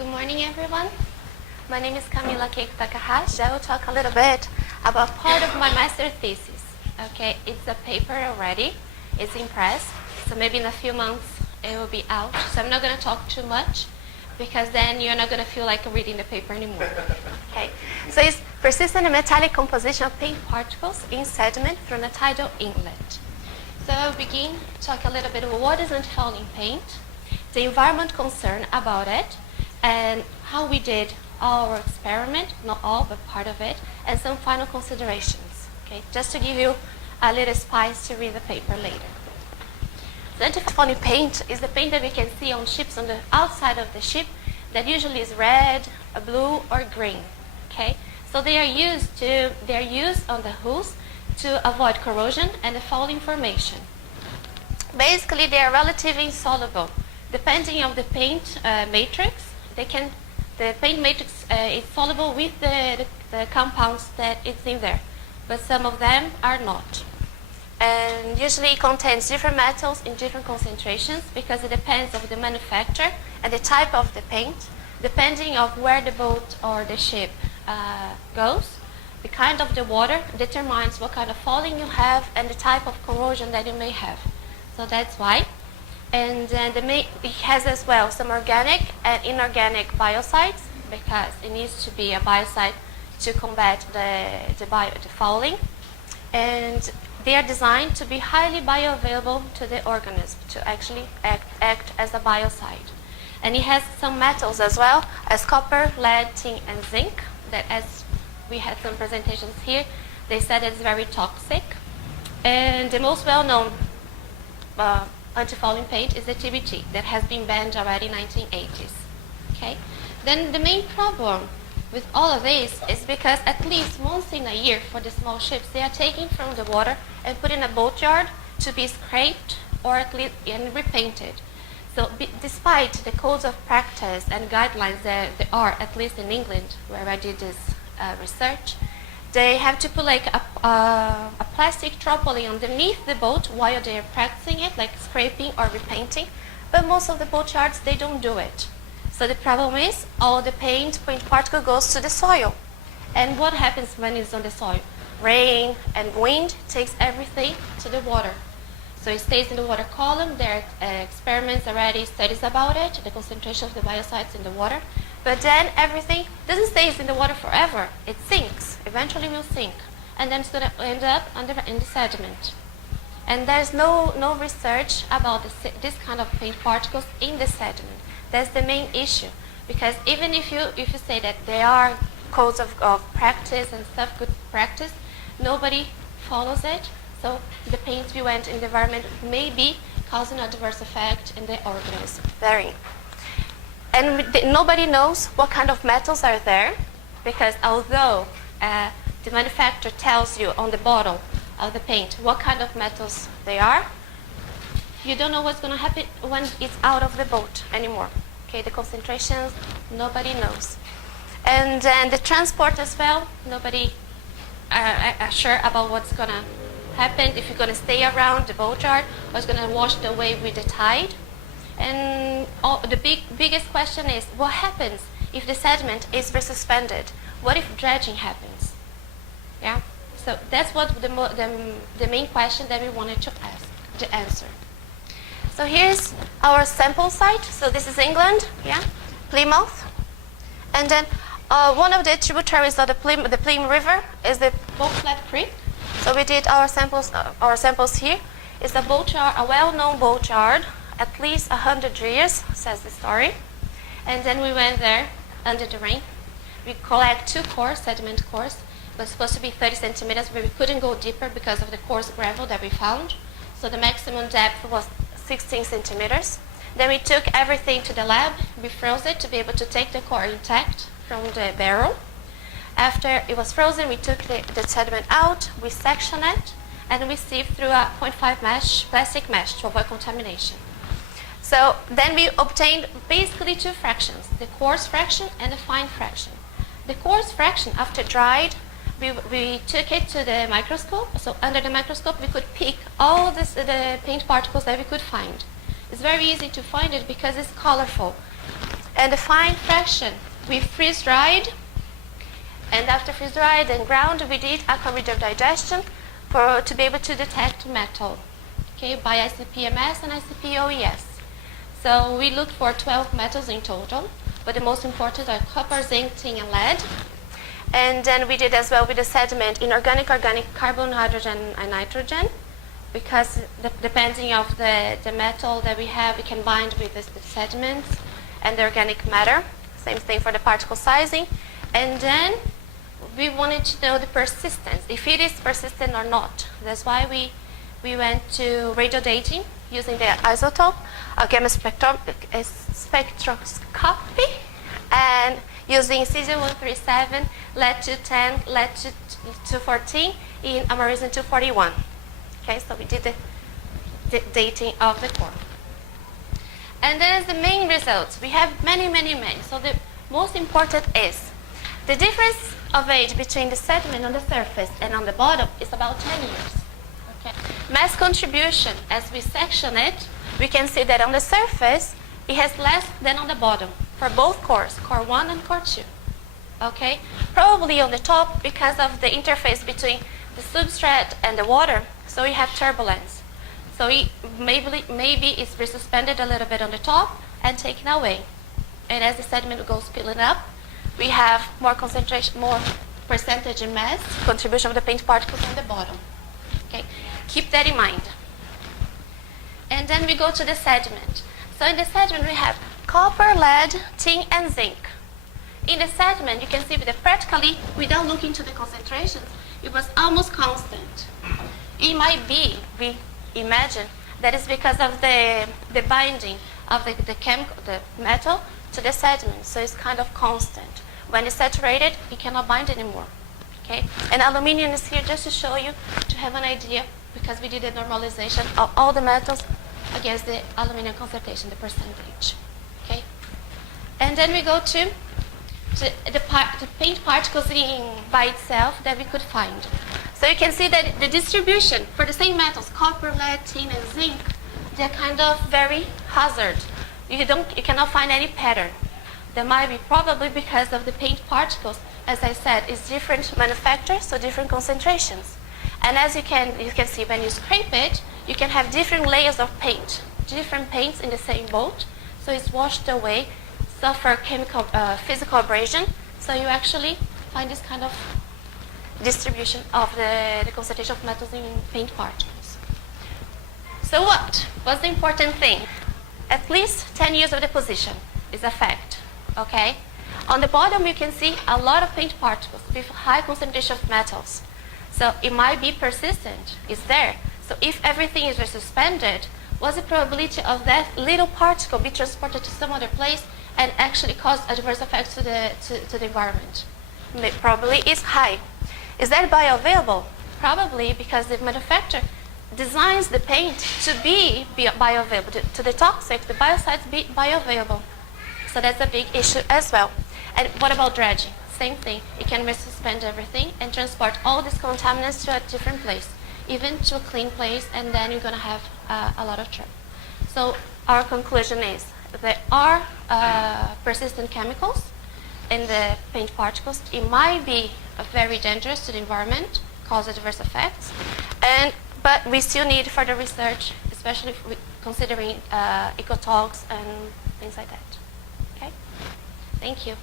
Good morning, everyone. My name is Keiko. I will talk a little bit about part of my master thesis. Okay, it's a paper already. It's in press, so maybe in a few months it will be out. So I'm not going to talk too much because then you're not going to feel like reading the paper anymore. Okay, so it's persistent and metallic composition of paint particles in sediment from the tidal inlet. So I'll begin to talk a little bit about what is antifouling paint, the environment concern about it, and how we did our experiment, not all, but part of it, and some final considerations, okay, just to give you a little spice to read the paper later. The antifouling paint is the paint that we can see on ships on the outside of the ship that usually is red, blue, or green, okay? So they are used on the hulls to avoid corrosion and the fouling formation. Basically, they are relatively insoluble. Depending on the paint matrix, the paint matrix is soluble with the compounds that it's in there, but some of them are not. And usually it contains different metals in different concentrations because it depends on the manufacturer and the type of the paint, depending on where the boat or the ship goes. The kind of the water determines what kind of fouling you have and the type of corrosion that you may have. So that's why. And then it has as well some organic and inorganic biocides because it needs to be a biocide to combat the fouling. And they are designed to be highly bioavailable to the organism, to actually act as a biocide. And it has some metals as well as copper, lead, tin, and zinc that, as we had some presentations here, they said it's very toxic. And the most well-known antifouling paint is the TBT that has been banned already in 1980s. Okay? Then the main problem with all of this is because at least once in a year for the small ships, they are taken from the water and put in a boatyard to be scraped or at least repainted. So despite the codes of practice and guidelines that there are, at least in England, where I did this research, they have to put like a plastic tarpaulin underneath the boat while they are practicing it, like scraping or repainting. But most of the boatyards, they don't do it. So the problem is all the paint particle goes to the soil. And what happens when it's on the soil? Rain and wind takes everything to the water. So it stays in the water column. There are experiments already, studies about it, the concentration of the biocides in the water. But then everything doesn't stay in the water forever. It sinks. Eventually will sink. And then it's going to end up in the sediment. And there's no research about this kind of paint particles in the sediment. That's the main issue. Because even if you say that there are codes of practice and stuff, good practice, nobody follows it. So the paints we went in the environment may be causing a adverse effect in the organism. Very. And nobody knows what kind of metals are there, because although the manufacturer tells you on the bottle of the paint what kind of metals they are, you don't know what's going to happen when it's out of the boat anymore. Okay, the concentrations, nobody knows. And then the transport as well, nobody are sure about what's going to happen, if you're going to stay around the boatyard or it's going to wash away with the tide. And the biggest question is, what happens if the sediment is resuspended? What if dredging happens? Yeah. So that's what the main question that we wanted to answer. So here's our sample site. So this is England, yeah, Plymouth, and then one of the tributaries of the Plym River is the Flat Creek. So we did our samples here. It's a boatyard, a well-known boatyard. At least 100 years, says the story. And then we went there under the rain. We collect 2 cores, sediment cores. It was supposed to be 30 centimeters, but we couldn't go deeper because of the coarse gravel that we found. So the maximum depth was 16 centimeters. Then we took everything to the lab. We froze it to be able to take the core intact from the barrel. After it was frozen, we took the sediment out, we sectioned it, and we sieved through a 0.5 mesh, plastic mesh to avoid contamination. So then we obtained basically 2 fractions, the coarse fraction and the fine fraction. The coarse fraction, after dried, we took it to the microscope. So under the microscope, we could pick all the paint particles that we could find. It's very easy to find it because it's colorful. And the fine fraction, we freeze-dried. And after freeze-dried and ground, we did aqua-reader digestion to be able to detect metal, okay, by ICP-MS and ICP-OES. So we looked for 12 metals in total, but the most important are copper, zinc, tin, and lead. And then we did as well with the sediment inorganic, organic, carbon, hydrogen, and nitrogen, because depending of the metal that we have, it can bind with the sediments and the organic matter. Same thing for the particle sizing. And then we wanted to know the persistence, if it is persistent or not. That's why we went to radio dating using the isotope, gamma spectroscopy, and using cesium-137, lead-210, lead-214 in americium-241. Okay, so we did the dating of the core. And then as the main results, we have many. So the most important is the difference of age between the sediment on the surface and on the bottom is about 10 years. Okay. Mass contribution, as we section it, we can see that on the surface, it has less than on the bottom for both cores, core 1 and core 2. Okay? Probably on the top because of the interface between the substrate and the water, so we have turbulence. So maybe it's resuspended a little bit on the top and taken away. And as the sediment goes filling up, we have more concentration, more percentage in mass contribution of the paint particles on the bottom. Okay, keep that in mind. And then we go to the sediment. So in the sediment we have copper, lead, tin, and zinc. In the sediment, you can see that practically, without looking to the concentrations, it was almost constant. It might be, we imagine, that is because of the binding of the metal to the sediment, so it's kind of constant. When it's saturated, it cannot bind anymore. Okay? And aluminum is here just to show you, to have an idea, because we did a normalization of all the metals against the aluminum concentration, the percentage. Okay? And then we go to the paint particles by itself that we could find. So you can see that the distribution for the same metals, copper, lead, tin, and zinc, they're kind of very hazard. You cannot find any pattern. There might be probably because of the paint particles, as I said, it's different manufacturers, so different concentrations. And as you can see when you scrape it, you can have different layers of paint, different paints in the same boat, so it's washed away, suffer chemical, physical abrasion, so you actually find this kind of distribution of the concentration of metals in paint particles. So what was the important thing? At least 10 years of deposition is a fact, okay? On the bottom you can see a lot of paint particles with high concentration of metals. So it might be persistent, it's there. So if everything is suspended, what's the probability of that little particle be transported to some other place and actually cause adverse effects to the environment? Probably is high. Is that bioavailable? Probably, because the manufacturer designs the paint to be bioavailable, to the toxic, the biocides be bioavailable. So that's a big issue as well. And what about dredging? Same thing. It can resuspend everything and transport all these contaminants to a different place, even to a clean place, and then you're going to have a lot of trouble. So our conclusion is there are persistent chemicals in the paint particles. It might be very dangerous to the environment, cause adverse effects, but we still need further research, especially considering ecotox and things like that. Okay? Thank you.